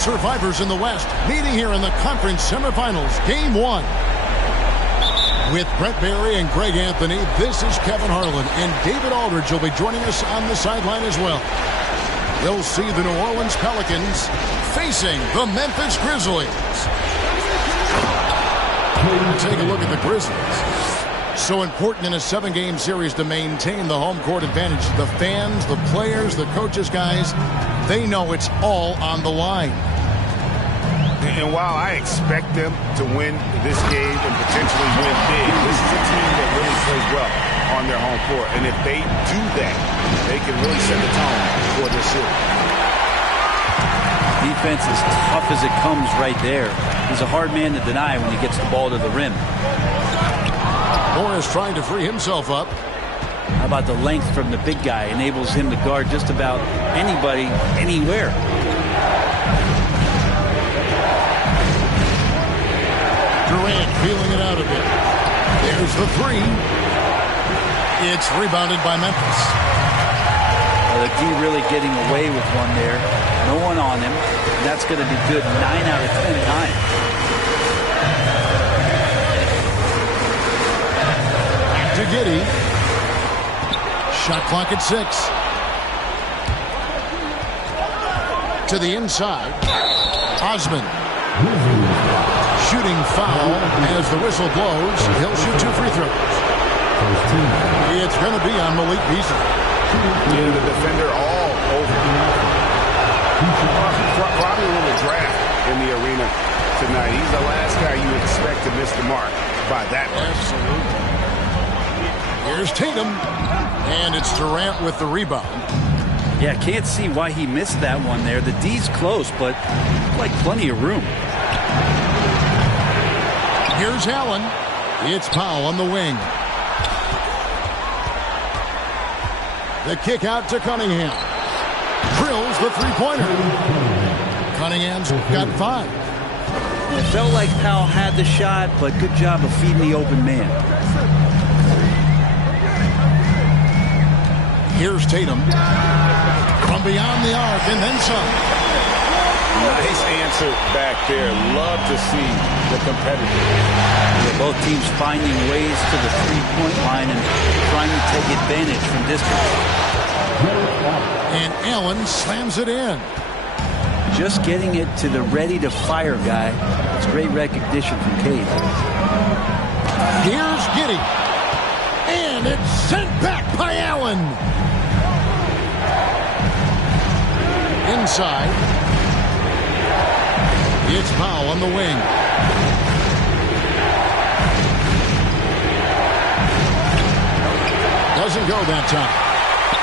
Survivors in the West meeting here in the conference semifinals, Game 1. With Brent Barry and Greg Anthony, this is Kevin Harlan, and David Aldridge will be joining us on the sideline as well. We'll see the New Orleans Pelicans facing the Memphis Grizzlies. Take a look at the Grizzlies. So important in a 7-game series to maintain the home court advantage. The fans, the players, the coaches, guys, they know it's all on the line. And while I expect them to win this game and potentially win big, this is a team that really plays well on their home court. And if they do that, they can really set the tone for this series. Defense is tough as it comes right there. He's a hard man to deny when he gets the ball to the rim. Morris trying to free himself up. How about the length from the big guy? Enables him to guard just about anybody, anywhere. Durant feeling it out a bit. There's the three. It's rebounded by Memphis. Well, the D really getting away with one there. No one on him. That's going to be good 9 out of 10 times. To Giddey. Shot clock at 6. To the inside. Osman. Shooting foul as the whistle blows. He'll shoot 2 free throws. It's going to be on Malik Beasley. Yeah, the defender all over. Probably a little draft in the arena tonight. He's the last guy you expect to miss the mark by that much. Absolutely. Here's Tatum. And it's Durant with the rebound. Yeah, can't see why he missed that one there. The D's close, but like plenty of room. Here's Allen. It's Powell on the wing. The kick out to Cunningham. Drills the three-pointer. Cunningham's got 5. It felt like Powell had the shot, but good job of feeding the open man. Here's Tatum. From beyond the arc and then some. Nice answer back there. Love to see the competitor. Both teams finding ways to the three-point line and trying to take advantage from distance. And Allen slams it in. Just getting it to the ready-to-fire guy. That's great recognition from Cade. Here's Giddey. And it's sent back by Allen. Inside. It's Powell on the wing. Doesn't go that time.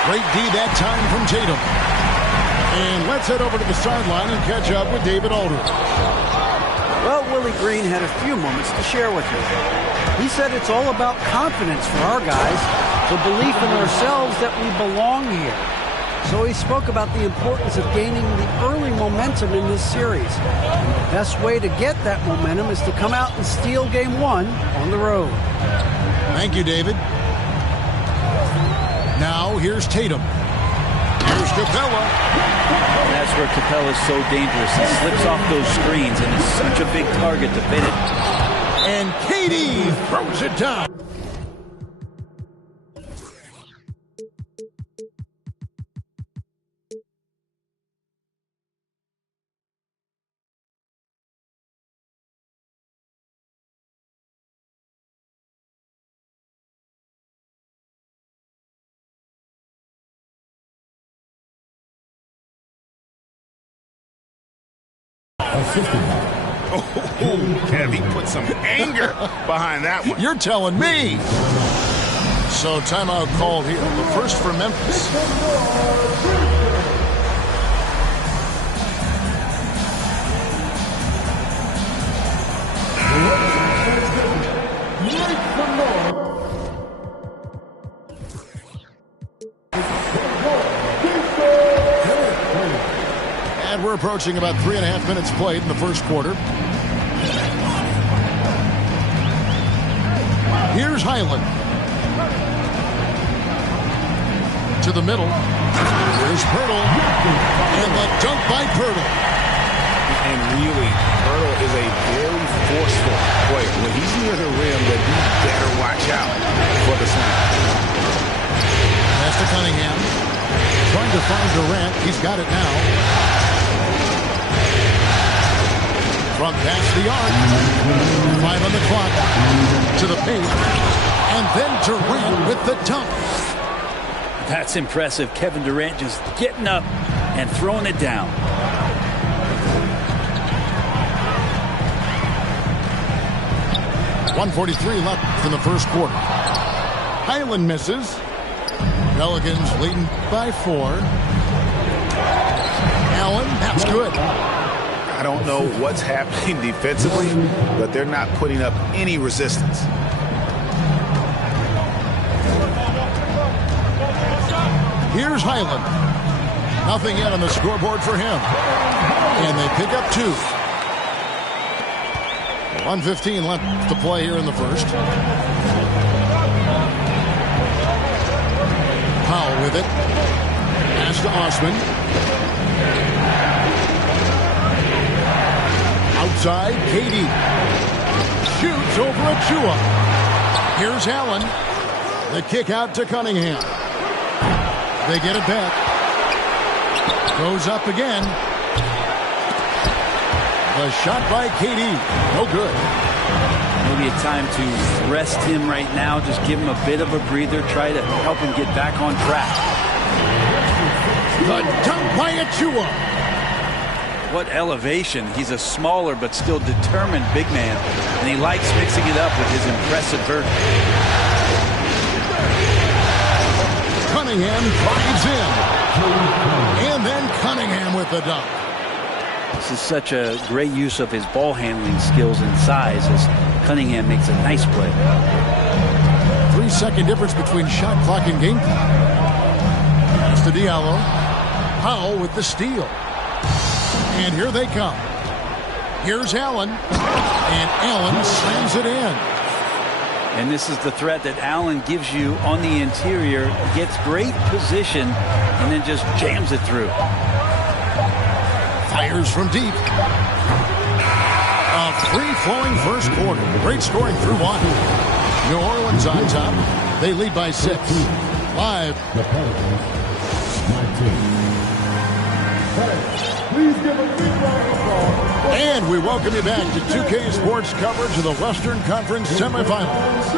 Great D that time from Tatum. And let's head over to the sideline and catch up with David Aldridge. Well, Willie Green had a few moments to share with you. He said it's all about confidence for our guys, the belief in ourselves that we belong here. So he spoke about the importance of gaining the early momentum in this series. And the best way to get that momentum is to come out and steal Game 1 on the road. Thank you, David. Now, here's Tatum. Here's Capella. And that's where Capella's so dangerous. He slips off those screens and is such a big target to fit it. And KD throws it down. Oh, Kev, he put some anger behind that one. You're telling me. So timeout called here. The first for Memphis. And we're approaching about 3.5 minutes played in the first quarter. Here's Highland. To the middle. Here's Pirtle. And the dunk by Pirtle. really, Hurdle is a very forceful player. When he's near the rim, then you better watch out for the slam. Pass to Cunningham. Trying to find Durant. He's got it now. From past the arc. 5 on the clock. To the paint. And then Durant with the dunk. That's impressive. Kevin Durant just getting up and throwing it down. .143 left in the first quarter. Highland misses. Pelicans leading by 4. Allen, that's good. I don't know what's happening defensively, but they're not putting up any resistance. Here's Highland. Nothing yet on the scoreboard for him. And they pick up 2. 1:15 left to play here in the first. Powell with it. Pass to Osman. Outside, KD. Shoots over Achua. Here's Allen. The kick out to Cunningham. They get it back. Goes up again. The shot by KD. No good. Maybe a time to rest him right now. Just give him a bit of a breather. Try to help him get back on track. The dunk by Achua. What elevation. He's a smaller but still determined big man. And he likes mixing it up with his impressive vertical. Cunningham drives in. And then Cunningham with the dunk. This is such a great use of his ball handling skills and size as Cunningham makes a nice play. 3-second difference between shot clock and game clock. Pass to Diallo. Powell with the steal. And here they come. Here's Allen. And Allen slams it in. And this is the threat that Allen gives you on the interior. He gets great position and then just jams it through. Fires from deep. A free-flowing first quarter. Great scoring through 1. New Orleans on top. They lead by 6. Live. And we welcome you back to 2K Sports coverage of the Western Conference semifinals.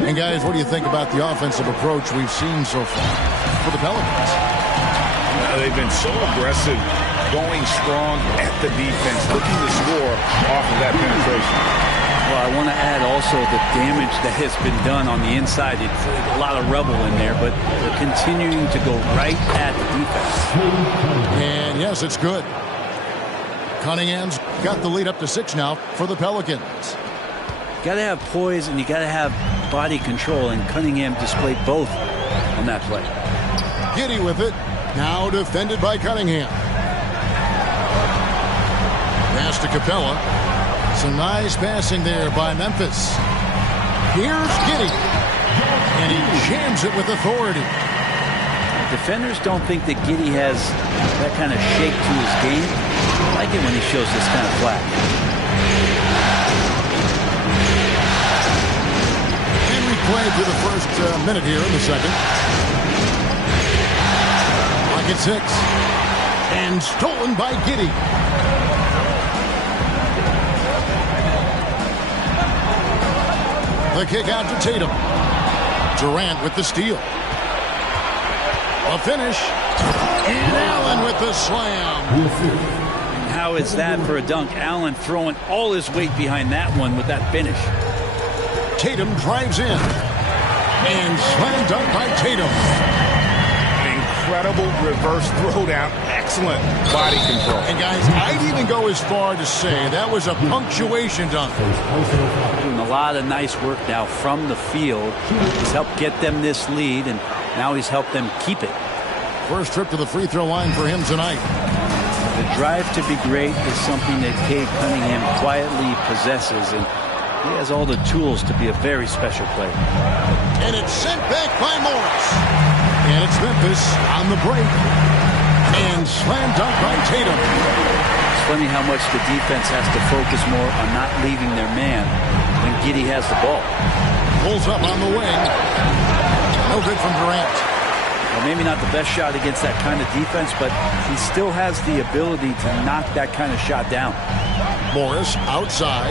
And guys, what do you think about the offensive approach we've seen so far for the Pelicans? They've been so aggressive, going strong at the defense, looking to score off of that penetration. Well, I want to add also the damage that has been done on the inside. It's a lot of rubble in there, but they're continuing to go right at the defense. And yes, it's good. Cunningham's got the lead up to 6 now for the Pelicans. You got to have poise and you got to have body control, and Cunningham displayed both on that play. Giddey with it. Now defended by Cunningham. Pass to Capella. Some nice passing there by Memphis. Here's Giddey. And he jams it with authority. Defenders don't think that Giddey has that kind of shake to his game. I like it when he shows this kind of flash. And we play through the first minute here in the second. At 6. And stolen by Giddey. The kick out to Tatum. Durant with the steal. A finish. And Allen with the slam. And how is that for a dunk? Allen throwing all his weight behind that one with that finish. Tatum drives in. And slam dunk by Tatum. Incredible reverse throwdown. Excellent body control. And guys, I'd even go as far to say that was a punctuation dunk. Doing a lot of nice work now from the field. He's helped get them this lead, and now he's helped them keep it. First trip to the free throw line for him tonight. The drive to be great is something that Cade Cunningham quietly possesses, and he has all the tools to be a very special player. And it's sent back by Morris. And it's Memphis on the break. And slam dunk by Tatum. funny how much the defense has to focus more on not leaving their man when Giddey has the ball. Pulls up on the wing. No good from Durant. Well, maybe not the best shot against that kind of defense, but he still has the ability to knock that kind of shot down. Morris outside.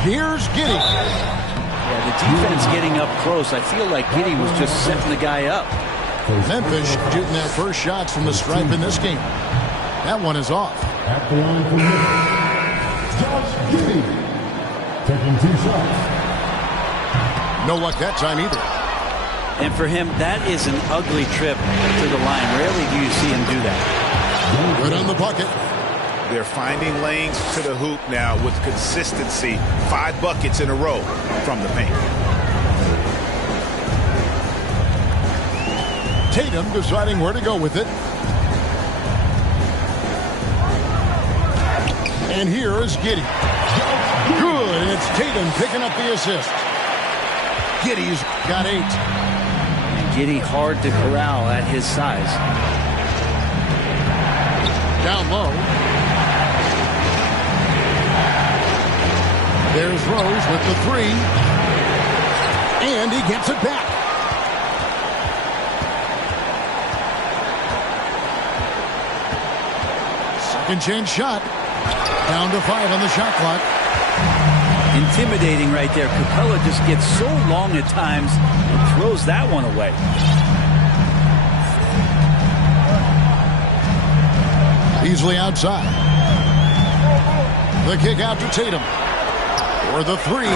Here's Giddey. Yeah, the defense getting up close. I feel like Giddey was just setting the guy up. Memphis shooting their first shots from the stripe in this game. That one is off. At the line for Memphis, Josh Giddey, taking 2 shots. No luck that time either. And for him, that is an ugly trip to the line. Rarely do you see him do that. Good on the bucket. They're finding lanes to the hoop now with consistency. 5 buckets in a row from the paint. Tatum deciding where to go with it. And here is Giddey. Good, and it's Tatum picking up the assist. Giddey's got 8. And Giddey hard to corral at his size. Down low. There's Rose with the 3. And he gets it back. Second chance shot. Down to 5 on the shot clock. Intimidating right there. Capella just gets so long at times and throws that one away. Easily outside. The kick out to Tatum. For the 3. And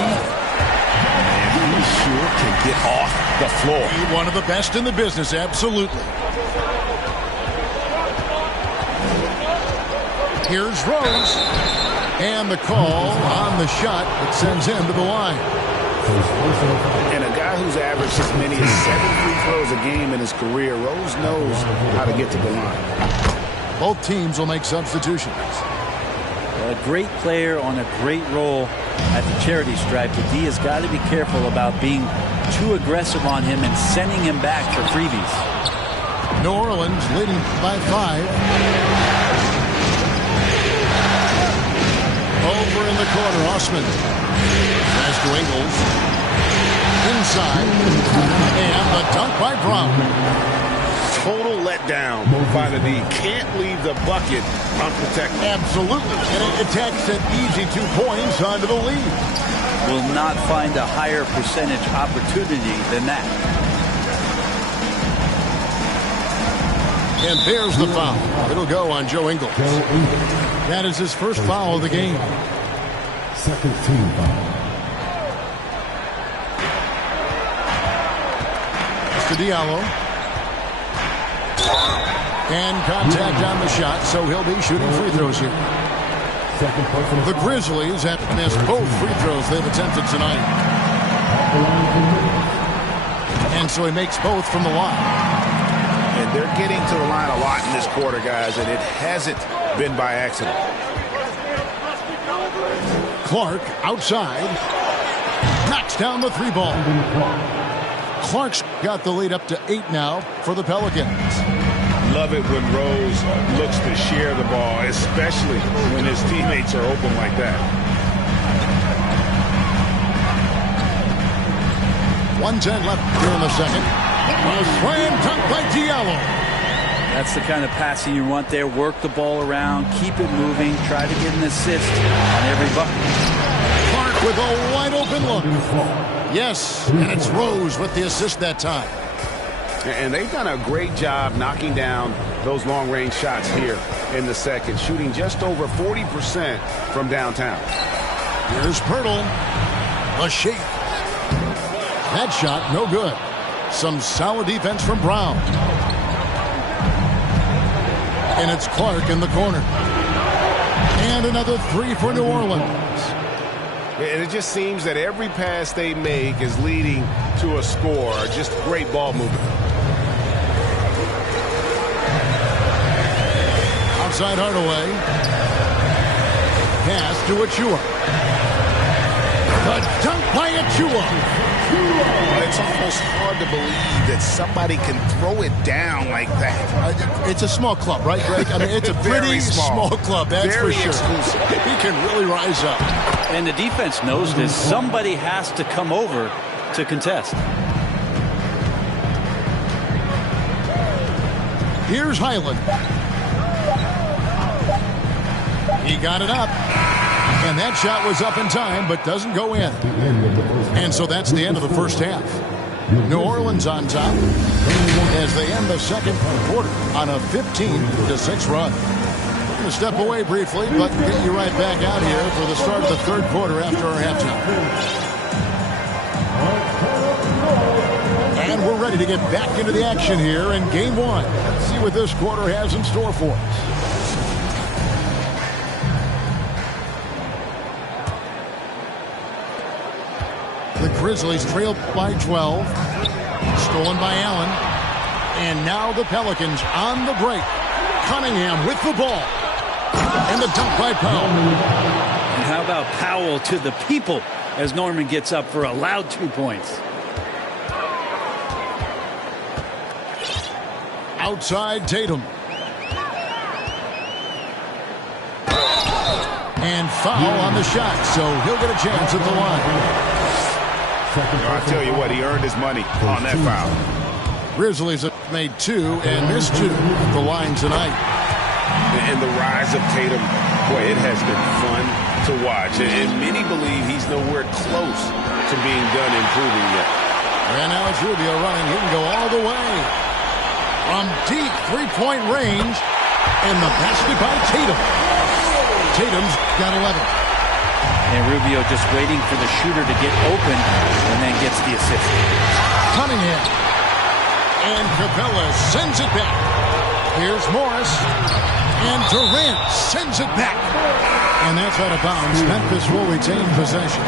he sure can get off the floor. One of the best in the business, absolutely. Here's Rose. And the call on the shot that sends him to the line. And a guy who's averaged as many as 7 free throws a game in his career, Rose knows how to get to the line. Both teams will make substitutions. A great player on a great role at the charity stripe. The D has got to be careful about being too aggressive on him and sending him back for freebies. New Orleans leading by 5. Over in the corner, Osman. Pass to Ingles. Inside. And the dunk by Brown. Total letdown by the D. Can't leave the bucket unprotected. Absolutely. And it attacks an easy 2 points onto the lead. Will not find a higher percentage opportunity than that. And there's the foul. It'll go on Joe Ingles. That is his first foul of the game. Second team foul. To Diallo. And contact on the shot, so he'll be shooting free throws here. The Grizzlies have missed both free throws they've attempted tonight. And so he makes both from the line. And they're getting to the line a lot in this quarter, guys, and it hasn't been by accident. Clark outside. Knocks down the 3 ball. Clark's got the lead up to 8 now for the Pelicans. Love it when Rose looks to share the ball, especially when his teammates are open like that. 1:10 left here in the second. A slam dunk by Diallo. That's the kind of passing you want there. Work the ball around, keep it moving, try to get an assist on every bucket. Clark with a wide open look. Yes, and it's Rose with the assist that time. And they've done a great job knocking down those long-range shots here in the second, shooting just over 40% from downtown. Here's Pirtle. A shake. That shot, no good. Some solid defense from Brown. And it's Clark in the corner. And another 3 for New Orleans. And it just seems that every pass they make is leading to a score. Just great ball movement. Outside Hardaway. Pass to Achua. The dunk by Achua. It's almost hard to believe that somebody can throw it down like that. It's a small club, right, Greg? I mean, it's a pretty small club, that's Very for sure. exclusive. He can really rise up. And the defense knows this. Somebody has to come over to contest. Here's Highland. He got it up. And that shot was up in time, but doesn't go in. And so that's the end of the first half. New Orleans on top as they end the second quarter on a 15-6 run. We're going to step away briefly, but get you right back out here for the start of the third quarter after our halftime. And we're ready to get back into the action here in Game 1. Let's see what this quarter has in store for us. The Grizzlies trail by 12. Stolen by Allen. And now the Pelicans on the break. Cunningham with the ball. And the dunk by Powell. And how about Powell to the people as Norman gets up for a loud 2 points. Outside Tatum. And foul on the shot, so he'll get a chance at the line. I tell you what, he earned his money on that foul. Grizzlies have made 2 and missed 2 at the line tonight. And the rise of Tatum, boy, it has been fun to watch. And many believe he's nowhere close to being done improving yet. And now it's Rubio running. He can go all the way. From deep three-point range. And the basket by Tatum. Tatum's got 11. And Rubio just waiting for the shooter to get open and then gets the assist. Cunningham. And Capella sends it back. Here's Morris. And Durant sends it back. And that's out of bounds. Memphis will retain possession.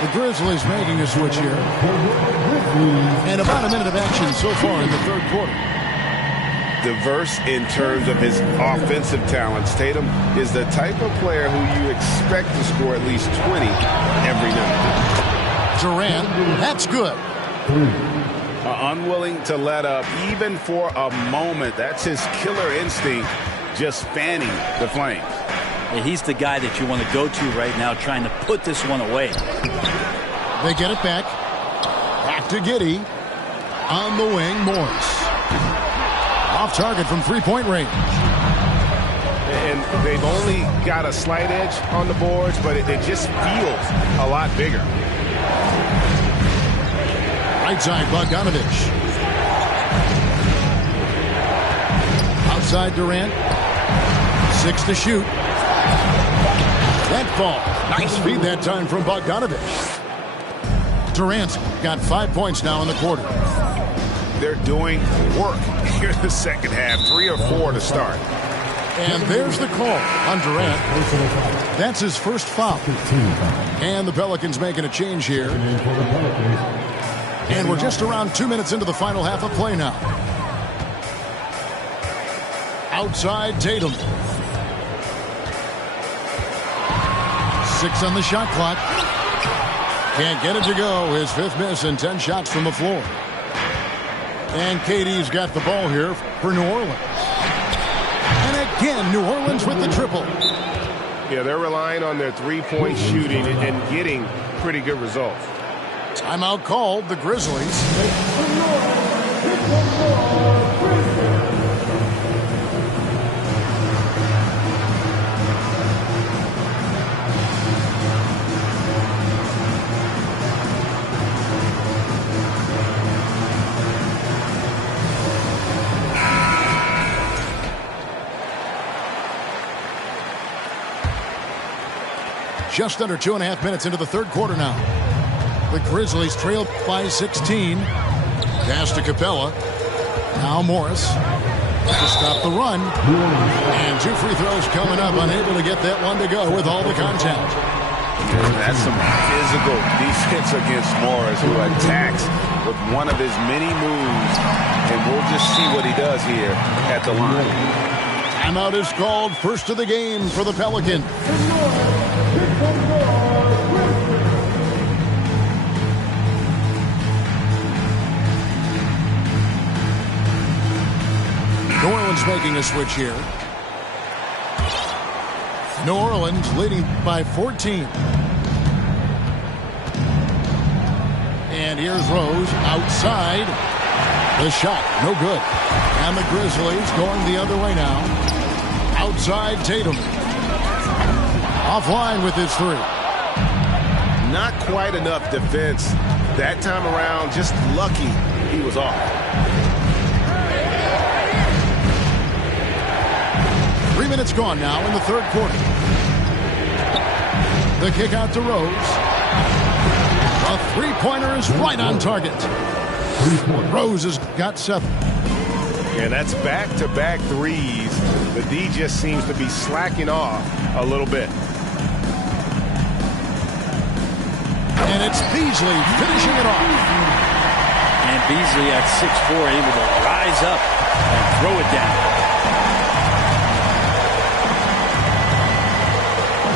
The Grizzlies making a switch here. And about a minute of action so far in the third quarter. Diverse in terms of his offensive talents. Tatum is the type of player who you expect to score at least 20 every night. Durant, that's good. Unwilling to let up even for a moment. That's his killer instinct, just fanning the flames. He's the guy that you want to go to right now trying to put this one away. They get it back. Back to Giddey. On the wing, Morris. Off target from three-point range. And they've only got a slight edge on the boards, but it just feels a lot bigger. Right side, Bogdanovich. Outside Durant. 6 to shoot. That ball. Nice feed that time from Bogdanovich. Durant's got 5 points now in the quarter. They're doing work here in the second half. 3 or 4 to start. And there's the call on Durant. That's his first foul. And the Pelicans making a change here. And we're just around 2 minutes into the final half of play now. Outside Tatum. 6 on the shot clock. Can't get it to go. His 5th miss and 10 shots from the floor. And KD's got the ball here for New Orleans. And again, New Orleans with the triple. Yeah, they're relying on their three-point shooting and getting pretty good results. Timeout called, the Grizzlies. Just under 2.5 minutes into the third quarter now. The Grizzlies trail by 16. Pass to Capella. Now Morris to stop the run. And 2 free throws coming up. Unable to get that one to go with all the contact. That's some physical defense against Morris, who attacks with one of his many moves. And we'll just see what he does here at the line. Timeout is called. First of the game for the Pelicans. New Orleans making a switch here. New Orleans leading by 14. And here's Rose outside. The shot, no good. And the Grizzlies going the other way now. Outside Tatum. Offline with his three. Not quite enough defense that time around. Just lucky he was off. 3 minutes gone now in the third quarter. The kick out to Rose. A three-pointer is right on target. Rose has got 7. And that's back-to-back threes. The D just seems to be slacking off a little bit. And it's Beasley finishing it off. And Beasley at 6'4", able to rise up and throw it down.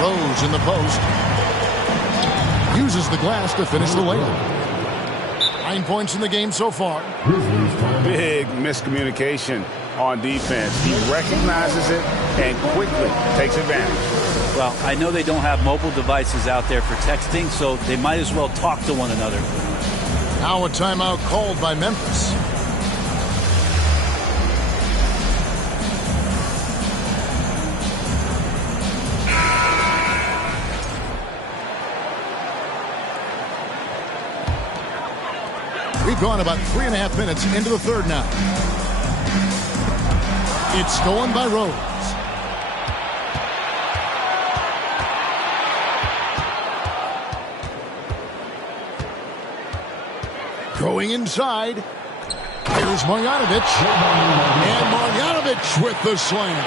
Rose in the post. Uses the glass to finish the layup. 9 points in the game so far. Big miscommunication on defense. He recognizes it and quickly takes advantage. Well, I know they don't have mobile devices out there for texting, so they might as well talk to one another. Now a timeout called by Memphis. We've gone about 3.5 minutes into the third now. It's stolen by Rose. Going inside. Here's Marjanovic. And Marjanovic with the slam.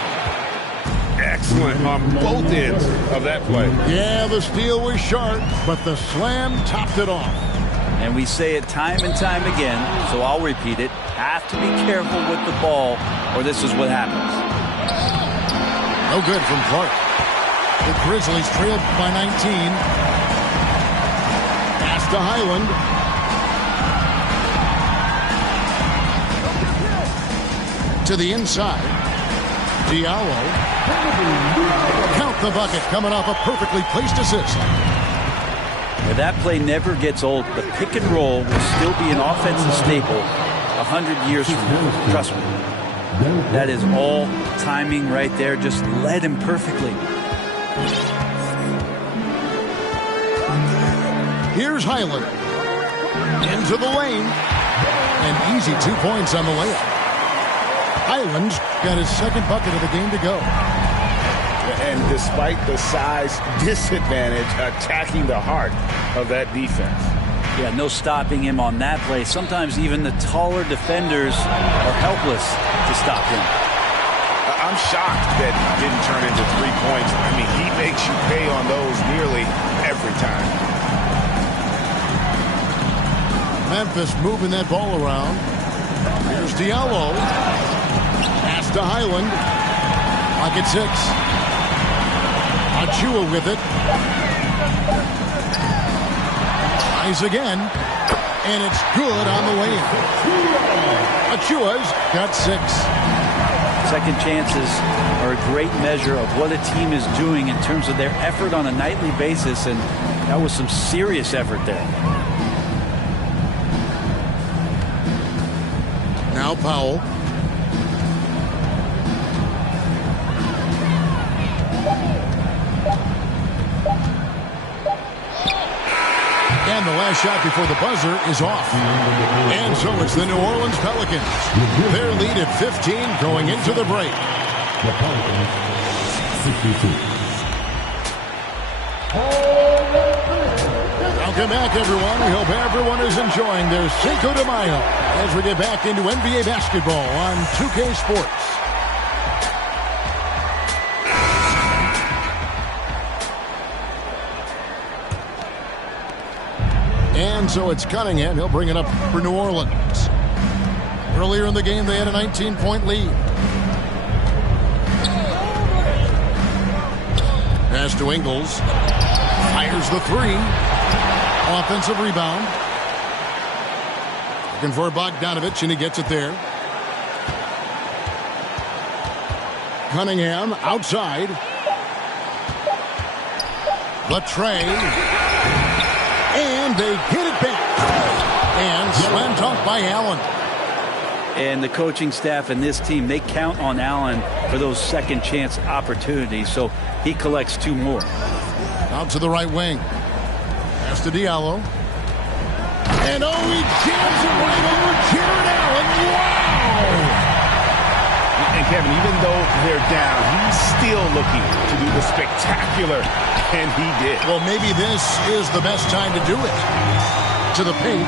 Excellent on both ends of that play. Yeah, the steal was sharp, but the slam topped it off. And we say it time and time again, so I'll repeat it. Have to be careful with the ball, or this is what happens. No good from Clark. The Grizzlies trailed by 19. Pass to Highland. To the inside. Diallo. Count the bucket, coming off a perfectly placed assist. If that play never gets old, the pick and roll will still be an offensive staple 100 years from now. Trust me. That is all timing right there. Just led him perfectly. Here's Highland. Into the lane. An easy 2 points on the layup. Highland's got his second bucket of the game to go. And despite the size disadvantage, attacking the heart of that defense. Yeah, no stopping him on that play. Sometimes even the taller defenders are helpless to stop him. I'm shocked that it didn't turn into 3 points. I mean, he makes you pay on those nearly every time. Memphis moving that ball around. Here's Diallo. Pass to Highland. Clock at 6. Achua with it. Tries again. And it's good on the way in. Achua's got 6. Second chances are a great measure of what a team is doing in terms of their effort on a nightly basis, and that was some serious effort there. Now Powell. And the last shot before the buzzer is off. And so it's the New Orleans Pelicans. Their lead at 15 going into the break. The Pelicans, 62. Welcome back, everyone. We hope everyone is enjoying their Cinco de Mayo as we get back into NBA basketball on 2K Sports. And so it's Cunningham. He'll bring it up for New Orleans. Earlier in the game, they had a 19-point lead. Pass to Ingles. Fires the three. Offensive rebound. Looking for Bogdanovich, and he gets it there. Cunningham outside. The tray. And they get it back. And slam dunk by Allen. And the coaching staff and this team, they count on Allen for those second chance opportunities. So he collects 2 more. Out to the right wing. Pass to Diallo. And oh, he jams it right over Jared Allen. Wow! And Kevin, even though they're down, he's still looking to do the spectacular, and he did. Well, maybe this is the best time to do it. To the paint.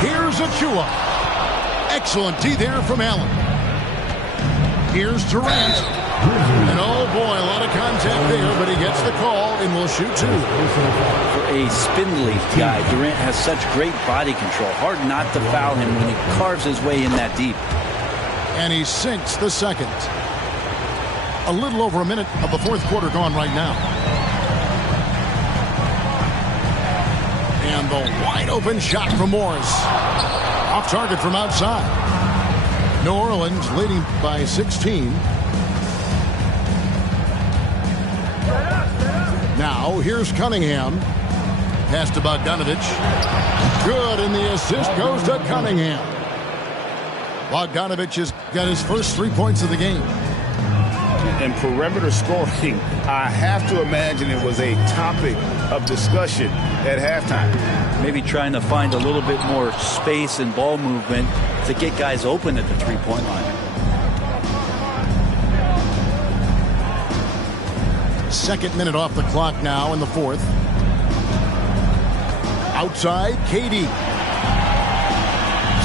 Here's Achua. Excellent D there from Allen. Here's Durant. And oh boy, a lot of contact there, but he gets the call and will shoot 2. For a spindly guy, Durant has such great body control. Hard not to foul him when he carves his way in that deep. And he sinks the second. A little over a minute of the fourth quarter gone right now. And the wide open shot from Morris. Off target from outside. New Orleans leading by 16. Now here's Cunningham. Pass to Bogdanovich. Good, and the assist goes to Cunningham. Bogdanovich has got his first 3 points of the game. And perimeter scoring, I have to imagine it was a topic of discussion at halftime. Maybe trying to find a little bit more space and ball movement to get guys open at the three-point line. Second minute off the clock now in the fourth. Outside, KD.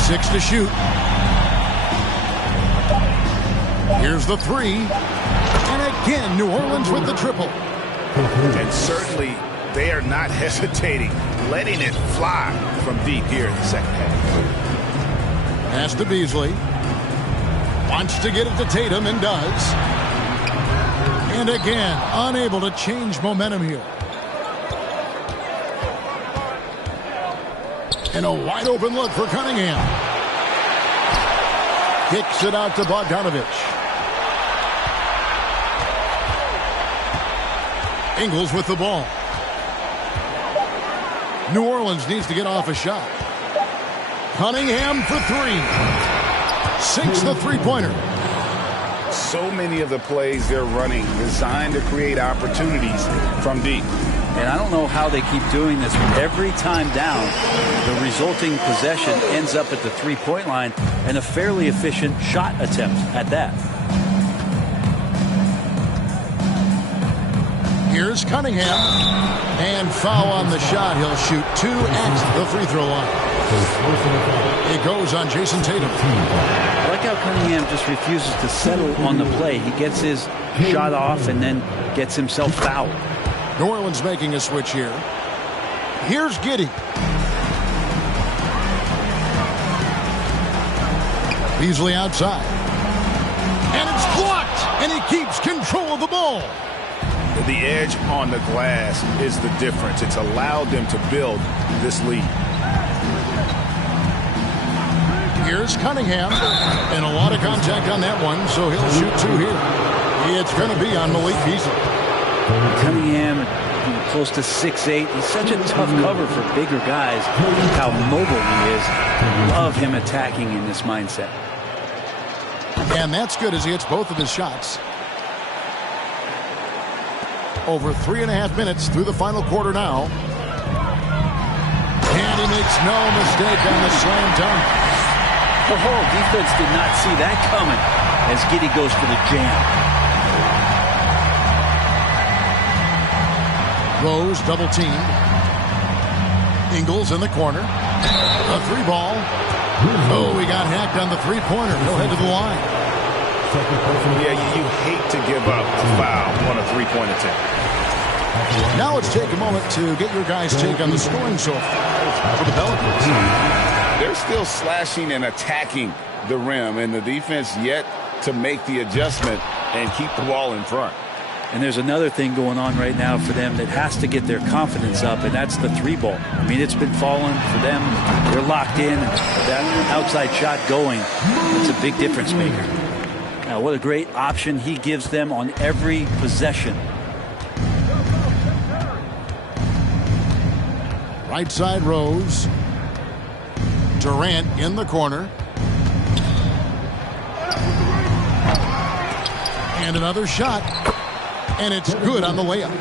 6 to shoot. Here's the 3. And again, New Orleans with the triple. And certainly, they are not hesitating, letting it fly from deep here in the second half. Pass to Beasley. Wants to get it to Tatum and does. And again, unable to change momentum here. And a wide open look for Cunningham. Kicks it out to Bogdanovich. Ingles with the ball. New Orleans needs to get off a shot. Cunningham for 3. Sinks the three-pointer. So many of the plays they're running designed to create opportunities from deep. And I don't know how they keep doing this, but every time down, the resulting possession ends up at the three-point line and a fairly efficient shot attempt at that. Here's Cunningham. And foul on the shot. He'll shoot 2 at the free throw line. It goes on Jason Tatum. I like how Cunningham just refuses to settle on the play. He gets his shot off and then gets himself fouled. New Orleans making a switch here. Here's Giddey. Beasley outside. And it's blocked. And he keeps control of the ball. The edge on the glass is the difference. It's allowed them to build this lead. Here's Cunningham. And a lot of contact on that one, so he'll shoot 2 here. It's going to be on Malik Beasley. Cunningham, close to 6'8". He's such a tough cover for bigger guys. How mobile he is. Love him attacking in this mindset. And that's good as he hits both of his shots. Over 3.5 minutes through the final quarter now. And he makes no mistake on the slam dunk. The whole defense did not see that coming as Giddey goes for the jam. Rose double teamed. Ingles in the corner. A 3-ball. Oh, he got hacked on the three-pointer. He'll head to the line. Yeah, you hate to give up a foul on a three-point attempt. Now let's take a moment to get your guys' take on the scoring so far for the Pelicans. They're still slashing and attacking the rim, and the defense yet to make the adjustment and keep the ball in front. And there's another thing going on right now for them that has to get their confidence up, and that's the 3-ball. I mean, it's been falling for them. They're locked in. That outside shot going, it's a big difference maker. Now, what a great option he gives them on every possession. Right side Rose. Durant in the corner. And another shot. And it's good on the layup.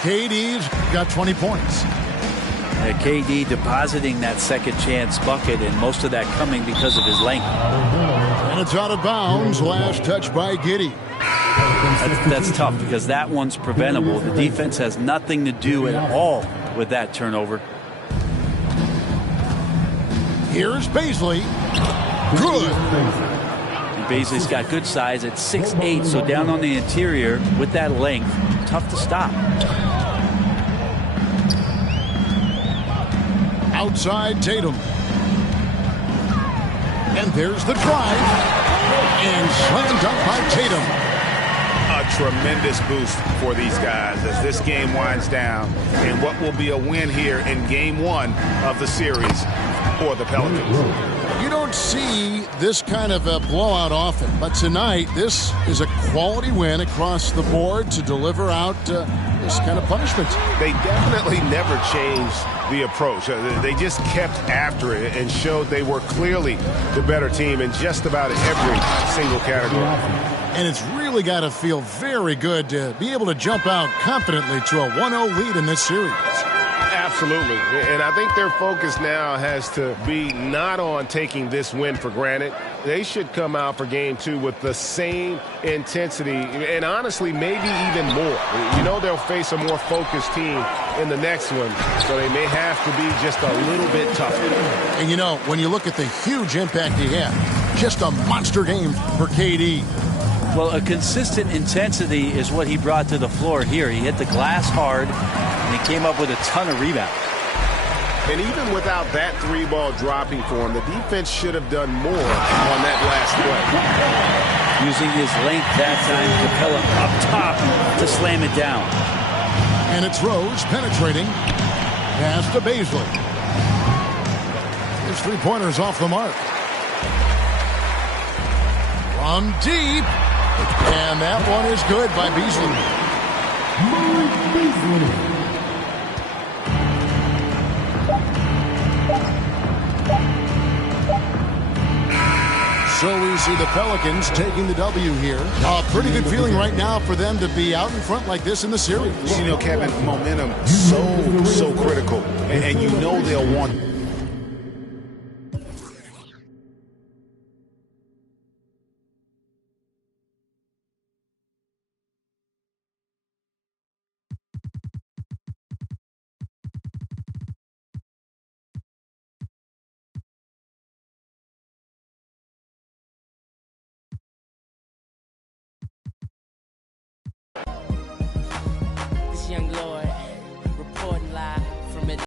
KD's got 20 points. KD depositing that second chance bucket, and most of that coming because of his length. And it's out of bounds. Last touch by Giddey. That's tough because that one's preventable. The defense has nothing to do at all with that turnover. Here's Paisley. Good. And Paisley's got good size at 6'8", so down on the interior with that length, tough to stop. Outside Tatum. And there's the drive. And slam dunk by Tatum. A tremendous boost for these guys as this game winds down and what will be a win here in game 1 of the series for the Pelicans. You don't see this kind of a blowout often, but tonight this is a quality win across the board to deliver out this kind of punishment. They definitely never changed the approach. They just kept after it and showed they were clearly the better team in just about every single category. And it's really got to feel very good to be able to jump out confidently to a 1-0 lead in this series. Absolutely. And I think their focus now has to be not on taking this win for granted. They should come out for game 2 with the same intensity and honestly maybe even more. You know they'll face a more focused team in the next one, so they may have to be just a little bit tougher. And you know, when you look at the huge impact he had, just a monster game for KD. Well, a consistent intensity is what he brought to the floor here. He hit the glass hard, and he came up with a ton of rebounds. And even without that 3-ball dropping for him, the defense should have done more on that last play. Using his length that time, Capella up top to slam it down. And it's Rose penetrating. Pass to Paisley. His three-pointer's off the mark. From deep. And that one is good by Beasley. So we see the Pelicans taking the W here. A pretty good feeling right now for them to be out in front like this in the series. You know, Kevin, momentum so critical. And you know they'll want